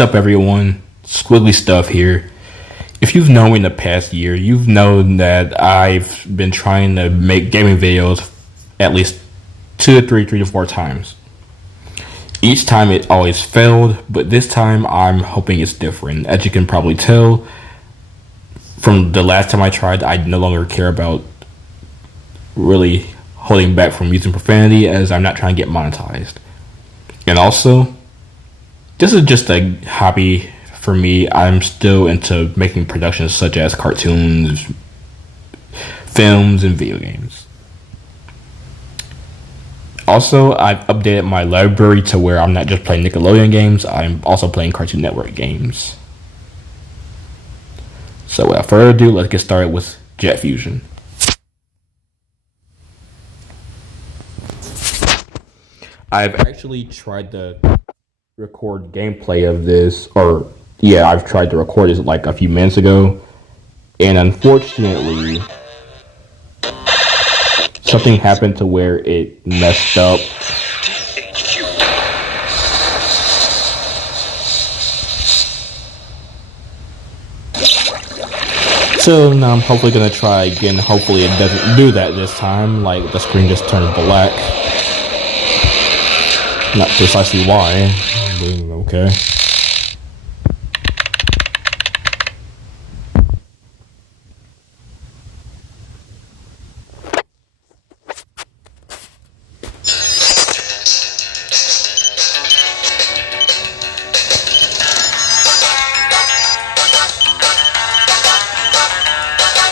Sup everyone, Squiggly Stuff here. If you've known me in the past year, you've known that I've been trying to make gaming videos at least 3 to 4 times. Each time it always failed, but this time I'm hoping it's different. As you can probably tell, from the last time I tried, I no longer care about really holding back from using profanity as I'm not trying to get monetized. And also, this is just a hobby for me. I'm still into making productions such as cartoons, films, and video games. Also, I've updated my library to where I'm not just playing Nickelodeon games, I'm also playing Cartoon Network games. So without further ado, let's get started with Jet Fusion. I've actually tried to record gameplay of this, I've tried to record this like a few minutes ago, and unfortunately, something happened to where it messed up. So now I'm hopefully gonna try again. Hopefully it doesn't do that this time, like the screen just turns black. Not precisely why, but okay.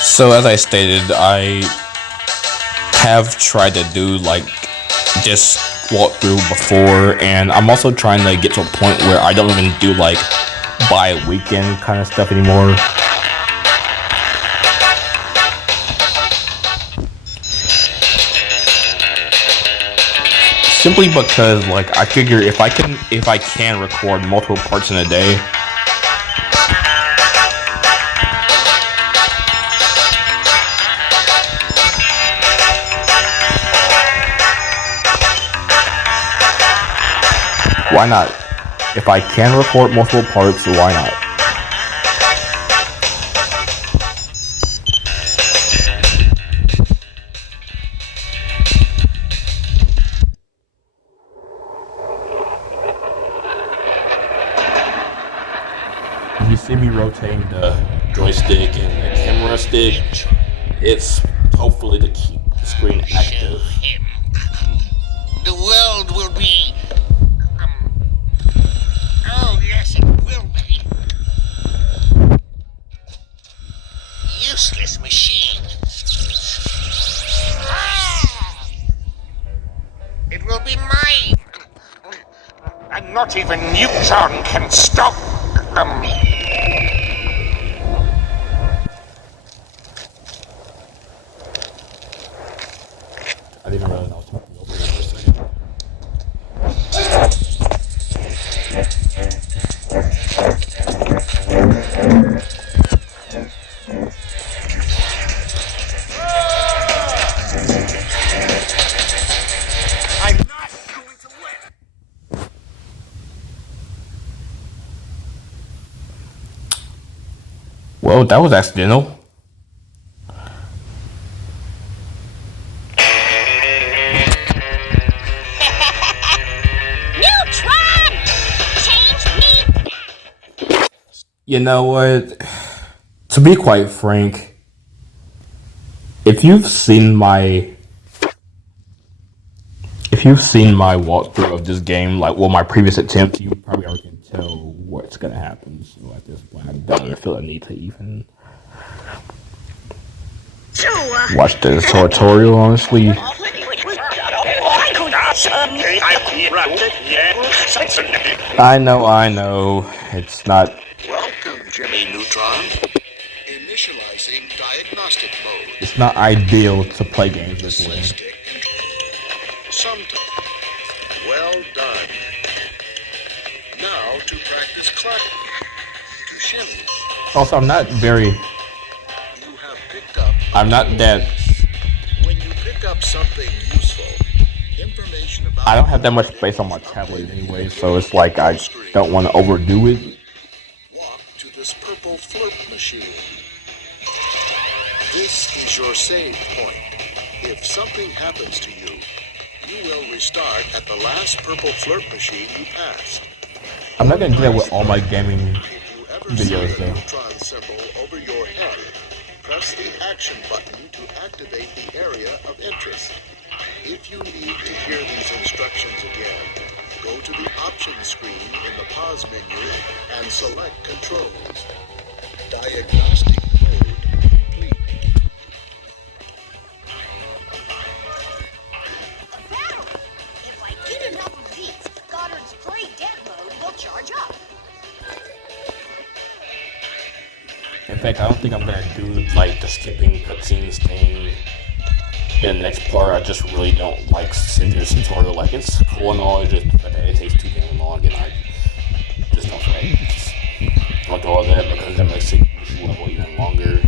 So as I stated, I have tried to do like this walkthrough before, and I'm also trying to get to a point where I don't even do like bi-weekend kind of stuff anymore. Simply because like I figure if I can record multiple parts in a day, why not? If I can record multiple parts, why not? If you see me rotating the joystick and the camera stick, it's hopefully to keep the screen active. The world will be... oh, yes, it will be. Useless machine. Ah! It will be mine. And not even Neutron can stop them. I didn't realize I was talking over here for a second. I'm not going to win. Well, that was accidental. Neutron! Change me! You know what? To be quite frank, if you've seen my walkthrough of this game, like my previous attempt, you probably already can tell what's gonna happen. So at this point, I don't even feel a need to even watch the tutorial. Honestly, I know, it's not. Welcome, Jimmy Neutron. Initializing diagnostic mode. It's not ideal to play games this way. Sometime. Well done. Now to practice clapping. To shimmy. Also, I'm not You have picked up. that. When you pick up something useful, information information about I don't have that much space on my tablet anyway, so it's like I don't want to overdo it. walk to this purple flirt machine. This is your save point. If something happens to you, you will restart at the last purple flirt machine you passed. I'm not gonna do that with all my gaming If you ever see videos the though. Neutron symbol over your head, press the action button to activate the area of interest. If you need to hear these instructions again, go to the options screen in the pause menu and select controls. Diagnostic mode complete. Battery! If I get enough of these, Goddard's play dead mode will charge up. In fact, I don't think I'm gonna do like the skipping cutscenes thing in the next part. I just really don't like sitting this tutorial. Like it's cool and all, it's just the fact that it takes too damn long, and I just don't want to do all that because that makes it this level even longer.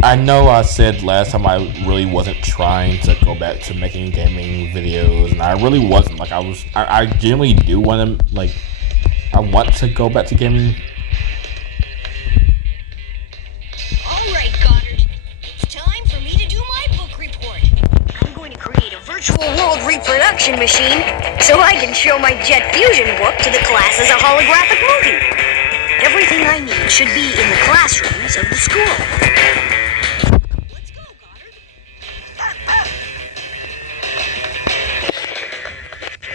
I know I said last time I really wasn't trying to go back to making gaming videos, and I really wasn't. Like I genuinely do want to, like, I want to go back to gaming. Alright, Goddard. It's time for me to do my book report. I'm going to create a virtual world reproduction machine so I can show my Jet Fusion book to the class as a holographic movie. Everything I need should be in the classrooms of the school. Let's go, Goddard.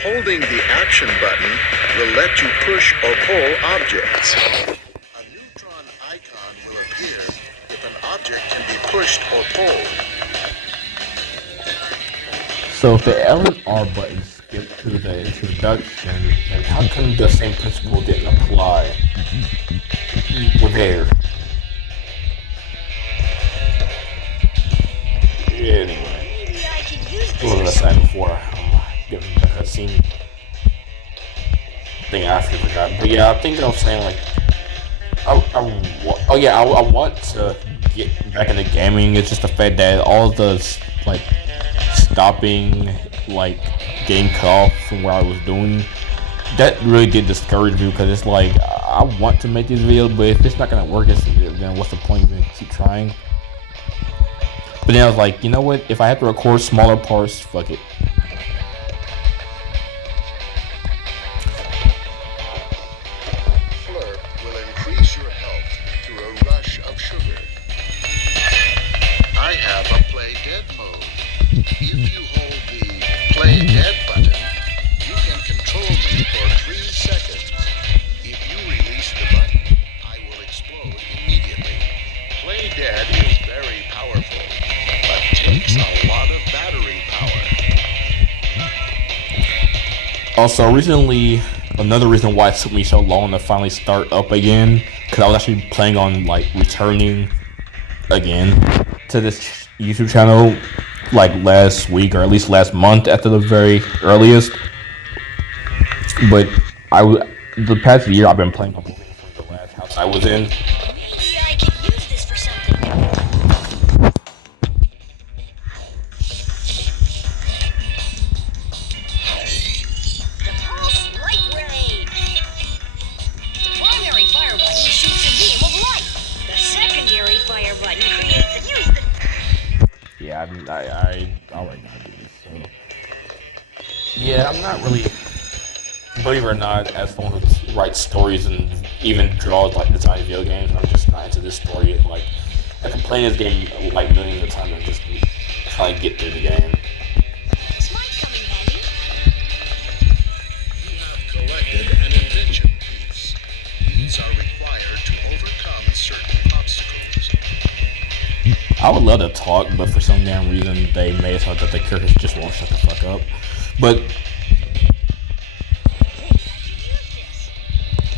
Holding the action button will let you push or pull objects. A neutron icon will appear if an object can be pushed or pulled. So if the L and R button skipped to the introduction, then how come the same principle didn't apply? We're there. Anyway, Maybe I could use this what for was I saying before? Get the cutscene thing I actually forgot. But yeah, I think I was saying like, I want to get back into gaming. It's just the fact that all the like stopping, like getting cut off from where I was doing, that really did discourage me because it's like I want to make these videos, but if it's not gonna work, then what's the point even keep trying? But then I was like, you know what? If I have to record smaller parts, fuck it. Flirt will increase your health through a rush of sugar. I have a play dead mode. If you hold the play dead button, you can control me for 3 seconds. If you release the button, I will explode immediately. Play dead is very powerful, but takes a lot of battery power. Also, recently, another reason why it took me so long to finally start up again, because I was actually planning on like returning again to this YouTube channel like last week or at least last month at the very earliest. But the past year I've been playing on moving from the last house I was in. Maybe I could use this for something. The pulse light ray. The primary fire button shoots a beam of light. The secondary fire button creates a use the Yeah, I already know how to do this. So yeah, I'm not really, believe it or not, as someone who writes stories and even draws like design video games, I'm just not into this story. Like I can play this game like millions of times and just try to get through the game. this might come in handy. You have collected an invention piece. These are required to overcome certain obstacles. I would love to talk, but for some damn reason they made it so that the characters just won't shut the fuck up. But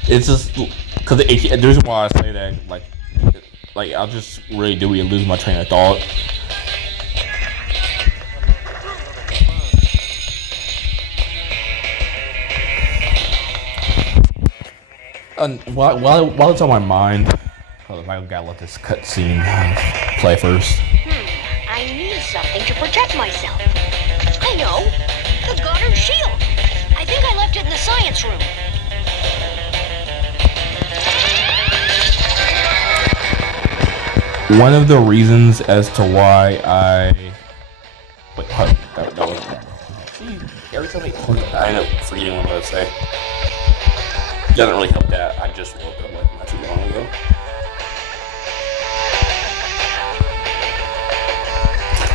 it's just because the reason why I say that, like I'll just really do lose my train of thought. while it's on my mind, I gotta let this cutscene play first. I need something to protect myself. I know. The Goddard shield. I think I left it in the science room. One of the reasons as to why wait, hold on, that was every time I end up forgetting what I was to say. Doesn't really help that I just woke up like not too long ago.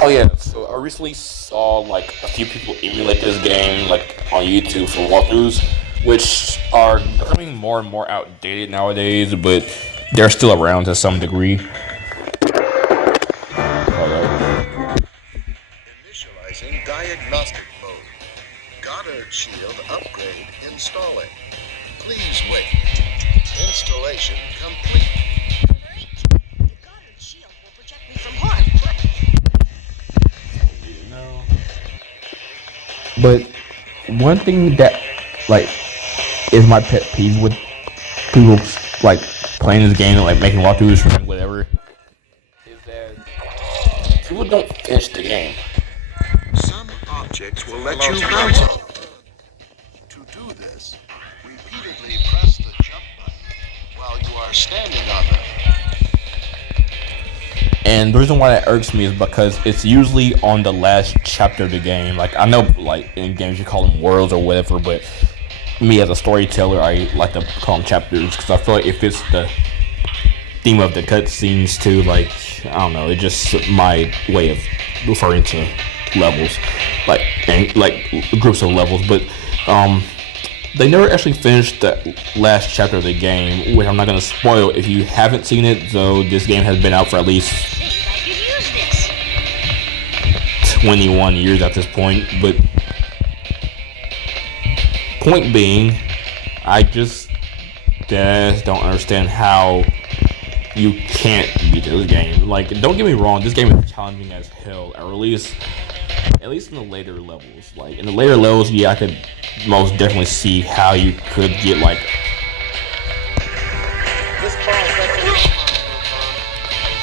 Oh yeah, so I recently saw like a few people emulate this game like on YouTube for walkthroughs, which are becoming more and more outdated nowadays, but they're still around to some degree. Initializing diagnostic mode. Goddard shield upgrade installing. Please wait. Installation complete. Great. The Goddard shield will protect me from harm. But one thing that like is my pet peeve with people like playing this game and like making walkthroughs or whatever is that people don't finish the game. Some objects will let you bounce on. To do this, repeatedly press the jump button while you are standing on them. And the reason why that irks me is because it's usually on the last chapter of the game. Like, I know, like, in games you call them worlds or whatever, but me as a storyteller, I like to call them chapters because I feel like if it's the theme of the cutscenes too, like, I don't know, it's just my way of referring to levels, like, and, like, groups of levels, but, they never actually finished the last chapter of the game, which I'm not going to spoil if you haven't seen it, though this game has been out for at least 21 years at this point, but point being, I just don't understand how you can't beat this game. Like, don't get me wrong, this game is challenging as hell, at least in the later levels. Like, in the later levels, yeah, I could most definitely see how you could get, like,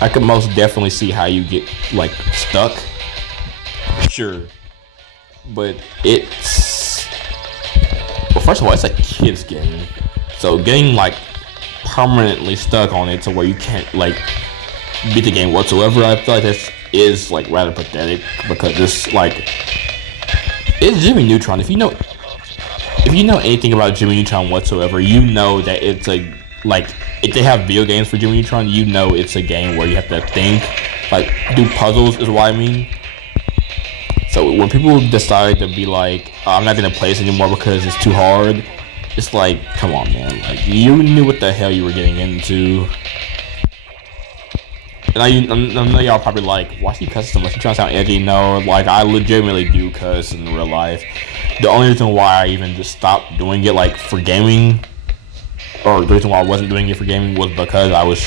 I could most definitely see how you get, like, stuck. Sure. But it's, well, first of all, it's a kid's game. So getting, like, permanently stuck on it to where you can't, like, beat the game whatsoever, I feel like this is, like, rather pathetic, because it's, like, it's Jimmy Neutron. If you know anything about Jimmy Neutron whatsoever, you know that it's a, like, if they have video games for Jimmy Neutron, you know it's a game where you have to think, like, do puzzles is what I mean. So when people decide to be like, oh, I'm not gonna play this anymore because it's too hard, it's like, come on, man, like, you knew what the hell you were getting into. And I know y'all probably like, why do you cuss so much? You trying to sound edgy? No, like, I legitimately do cuss in real life. The only reason why I even just stopped doing it, like, for gaming, or the reason why I wasn't doing it for gaming was because I was,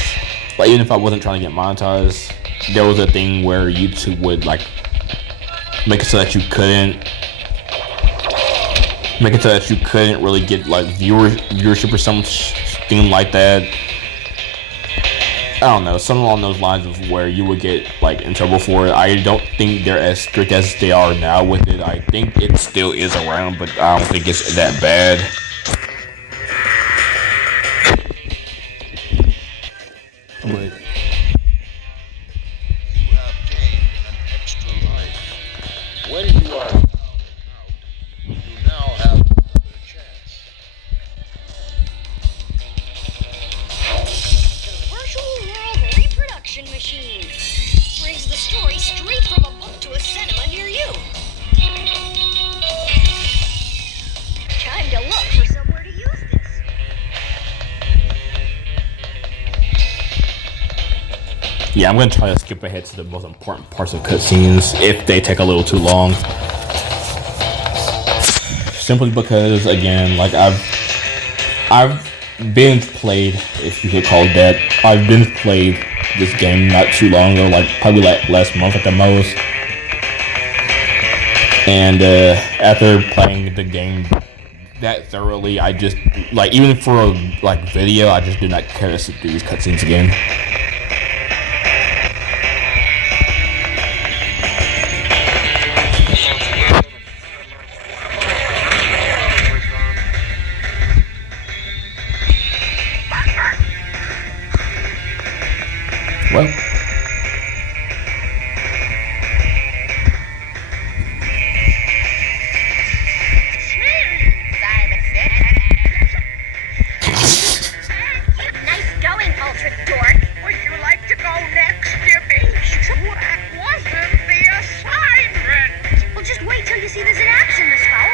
like, even if I wasn't trying to get monetized, there was a thing where YouTube would, like, make it so that you couldn't really get, like, viewership or something like that. I don't know, something along those lines of where you would get, like, in trouble for it. I don't think they're as strict as they are now with it. I think it still is around, but I don't think it's that bad. But You have gained an extra life. When you are found out, you now have another chance. The virtual world reproduction machine brings the story straight from a book to a cinema near you. Time to look for somewhere to use this. yeah, I'm gonna try to skip ahead to the most important parts of cutscenes if they take a little too long. Simply because, again, like, I've binge played, if you could call it that. I've binge played this game not too long ago, like probably like last month at the most. And after playing the game that thoroughly. I just like even for like video, I just do not care to sit through these cutscenes again. Well. Nice going, Ultra Dork. Would you like to go next, Jimmy? That wasn't the assignment. Well, just wait till you see this in action, Miss Fowl.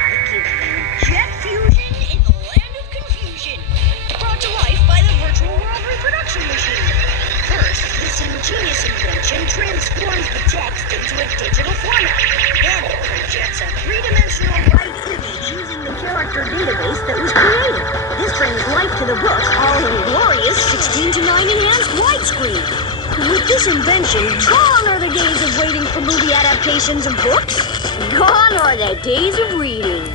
I give you jet fusion in the land of confusion. Brought to life by the virtual world reproduction machine. First, this ingenious invention transforms the text into a digital format. Then it projects a three-dimensional light image using the character database that was created. This brings life to the book, all in glorious 16:9 enhanced widescreen. With this invention, gone are the days of waiting for movie adaptations of books. Gone are the days of reading.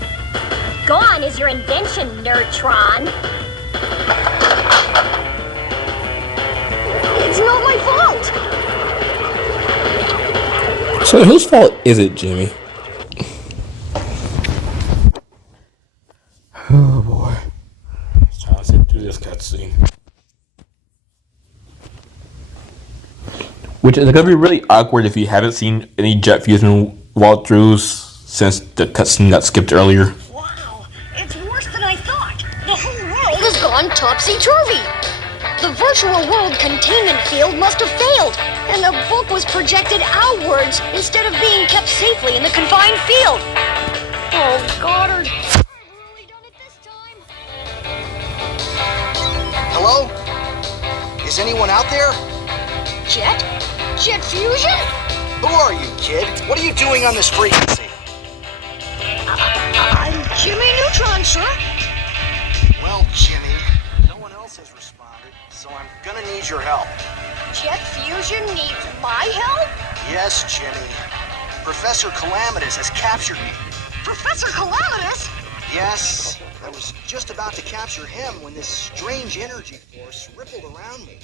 Gone is your invention, Neutron. It's not my fault. So whose fault is it, Jimmy? Oh boy. Let's try to sit through this cutscene. Which is going to be really awkward if you haven't seen any jet fusion walkthroughs since the cutscene got skipped earlier. Wow, it's worse than I thought. The whole world has gone topsy-turvy. The virtual world containment field must have failed, and the book was projected outwards instead of being kept safely in the confined field. Oh, Goddard. I've really done it this time. Hello? Is anyone out there? Jet? Jet fusion? Who are you, kid? What are you doing on this frequency? I'm Jimmy Neutron, sir. Well, Jimmy, no one else has responded, so I'm gonna need your help. Jet fusion needs my help? Yes, Jimmy. Professor Calamitous has captured me. Professor Calamitous? Yes, I was just about to capture him when this strange energy force rippled around me.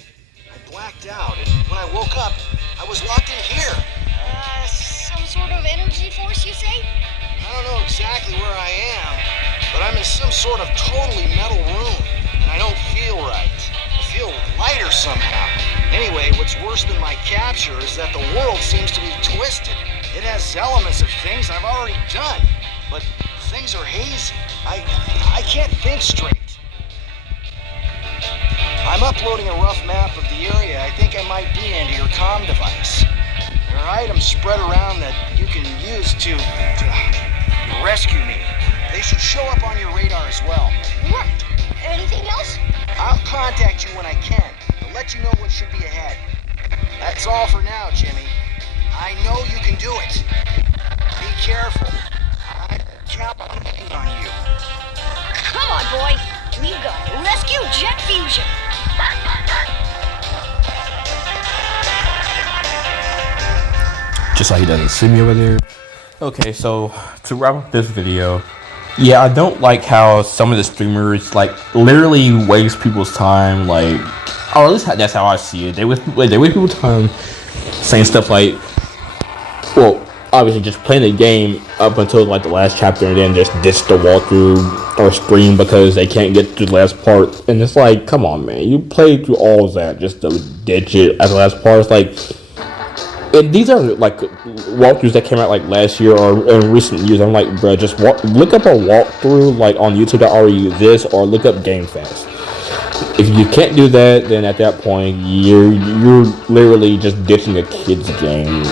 I blacked out, and when I woke up, I was locked in here. Some sort of energy force, you say? I don't know exactly where I am, but I'm in some sort of totally metal room, and I don't feel right. I feel lighter somehow. Anyway, what's worse than my capture is that the world seems to be twisted. It has elements of things I've already done, but things are hazy. I can't think straight. I'm uploading a rough map of the area I think I might be into your comm device. There are items spread around that you can use to rescue me. They should show up on your radar as well. Right. Anything else? I'll contact you when I can. I'll let you know what should be ahead. That's all for now, Jimmy. I know you can do it. Be careful. I'm counting on you. Come on, boy. We've got to rescue jet fusion. Just like he doesn't see me over there. Okay, so to wrap up this video, yeah, I don't like how some of the streamers like literally waste people's time. Like, or at least that's how I see it. They waste people's time saying stuff like, well, obviously just playing the game up until like the last chapter and then just ditch the walkthrough or stream because they can't get to the last part. And it's like, come on, man, you played through all of that just to ditch it at the last part. It's like, and these are like walkthroughs that came out like last year or in recent years. I'm like, bro, just look up a walkthrough like on YouTube that already exists, or look up Game Fast. If you can't do that, then at that point you're literally just ditching a kid's game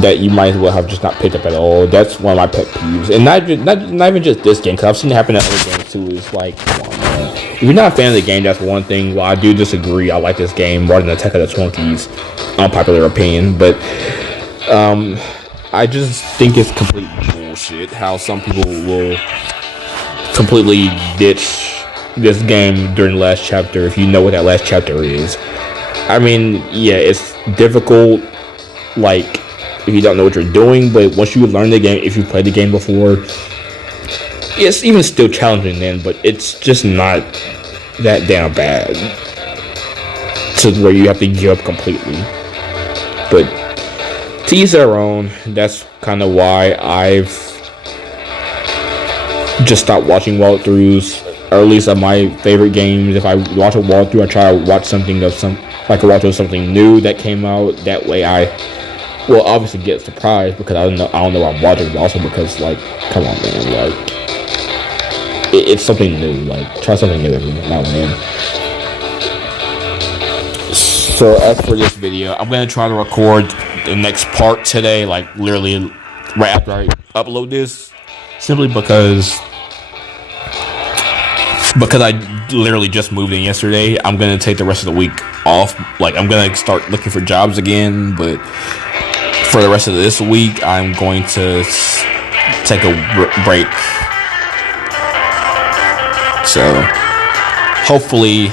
that you might as well have just not picked up at all. That's one of my pet peeves, and not even just this game, because I've seen it happen in other games too. It's like, come on, man. If you're not a fan of the game, that's one thing. Well, I do disagree. I like this game more than Attack of the Twinkies, unpopular opinion, but I just think it's complete bullshit how some people will completely ditch this game during the last chapter if you know what that last chapter is. I mean, yeah, it's difficult, like, if you don't know what you're doing, but once you learn the game, if you played the game before, it's even still challenging then, but it's just not that damn bad to where you have to give up completely. But to each their own. That's kind of why I've just stopped watching walkthroughs, or at least of my favorite games. If I watch a walkthrough, I try to watch something of something new that came out. That way, I will obviously get surprised because I don't know what I'm watching, but also because, like, come on, man, like, it's something new. Like, try something new every now and then. So as for this video, I'm gonna try to record the next part today, like literally right after I upload this, simply because I literally just moved in yesterday. I'm gonna take the rest of the week off. Like, I'm gonna start looking for jobs again, but for the rest of this week, I'm going to take a break. So hopefully,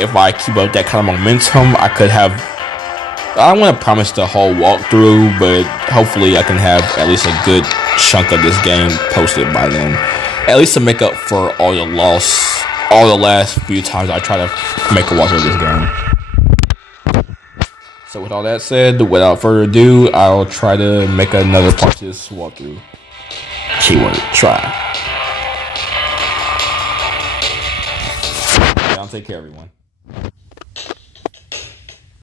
if I keep up that kind of momentum, I could have, I don't want to promise the whole walkthrough, but hopefully I can have at least a good chunk of this game posted by then. At least to make up for all the last few times I try to make a walkthrough of this game. So with all that said, without further ado, I'll try to make another part of this walkthrough. Keyword, try. Y'all take care, everyone.